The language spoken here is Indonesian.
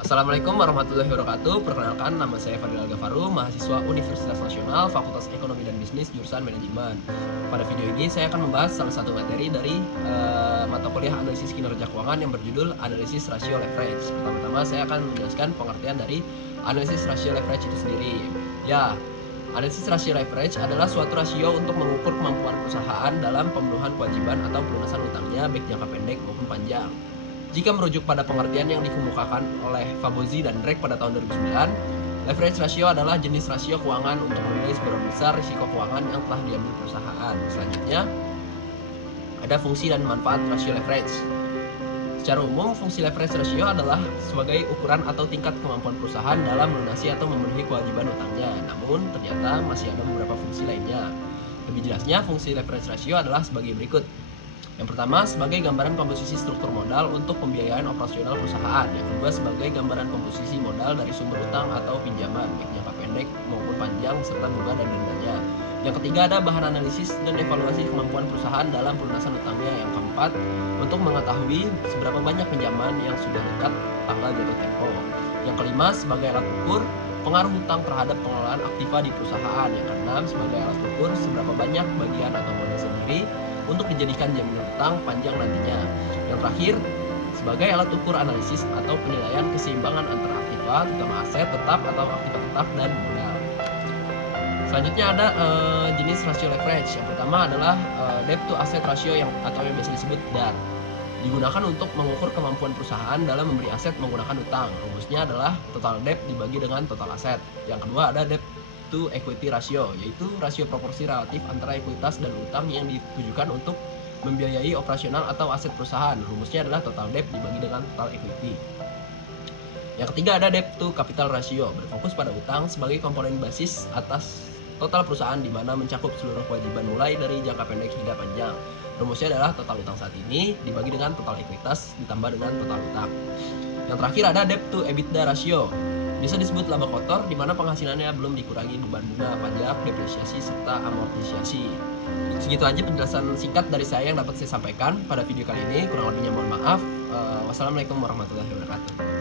Assalamualaikum warahmatullahi wabarakatuh. Perkenalkan, nama saya Fadil Al-Ghafaru, mahasiswa Universitas Nasional, Fakultas Ekonomi dan Bisnis, jurusan Manajemen. Pada video ini saya akan membahas salah satu materi dari mata kuliah analisis kinerja keuangan yang berjudul analisis rasio leverage. Pertama-tama saya akan menjelaskan pengertian dari analisis rasio leverage itu sendiri. Ya, analisis rasio leverage adalah suatu rasio untuk mengukur kemampuan perusahaan dalam pemenuhan kewajiban atau pelunasan utangnya baik jangka pendek maupun panjang. Jika merujuk pada pengertian yang dikemukakan oleh Fabozzi dan Drake pada tahun 2009, leverage ratio adalah jenis rasio keuangan untuk menilai seberapa besar risiko keuangan yang telah diambil perusahaan. Selanjutnya, ada fungsi dan manfaat rasio leverage. Secara umum, fungsi leverage ratio adalah sebagai ukuran atau tingkat kemampuan perusahaan dalam melunasi atau memenuhi kewajiban utangnya. Namun, ternyata masih ada beberapa fungsi lainnya. Lebih jelasnya, fungsi leverage ratio adalah sebagai berikut. Yang pertama, sebagai gambaran komposisi struktur modal untuk pembiayaan operasional perusahaan. Yang kedua, sebagai gambaran komposisi modal dari sumber utang atau pinjaman, baik jangka pendek maupun panjang, serta bunga dan dendanya. Yang ketiga, ada bahan analisis dan evaluasi kemampuan perusahaan dalam pelunasan utangnya. Yang keempat, untuk mengetahui seberapa banyak pinjaman yang sudah dekat tanggal jatuh tempo. Yang kelima, sebagai alat ukur pengaruh utang terhadap pengelolaan aktiva di perusahaan. Yang keenam, sebagai alat ukur seberapa banyak bagian atau modal sendiri untuk dijadikan jaminan utang panjang nantinya. Yang terakhir, sebagai alat ukur analisis atau penilaian keseimbangan antara aktiva, terutama aset tetap atau aktiva tetap dan modal. Selanjutnya ada jenis rasio leverage. Yang pertama adalah debt to asset ratio atau yang biasa disebut DAR. Digunakan untuk mengukur kemampuan perusahaan dalam memberi aset menggunakan utang. Rumusnya adalah total debt dibagi dengan total aset. Yang kedua ada debt to equity ratio, yaitu rasio proporsi relatif antara ekuitas dan utang yang ditujukan untuk membiayai operasional atau aset perusahaan. Rumusnya adalah total debt dibagi dengan total equity. Yang ketiga ada debt to capital ratio, berfokus pada utang sebagai komponen basis atas total perusahaan di mana mencakup seluruh kewajiban mulai dari jangka pendek hingga panjang. Rumusnya adalah total utang saat ini dibagi dengan total ekuitas ditambah dengan total utang. Yang terakhir ada debt to EBITDA ratio, bisa disebut laba kotor di mana penghasilannya belum dikurangi beban bunga, pajak, depresiasi, serta amortisasi. Segitu aja penjelasan singkat dari saya yang dapat saya sampaikan pada video kali ini. Kurang lebihnya mohon maaf. Wassalamualaikum warahmatullahi wabarakatuh.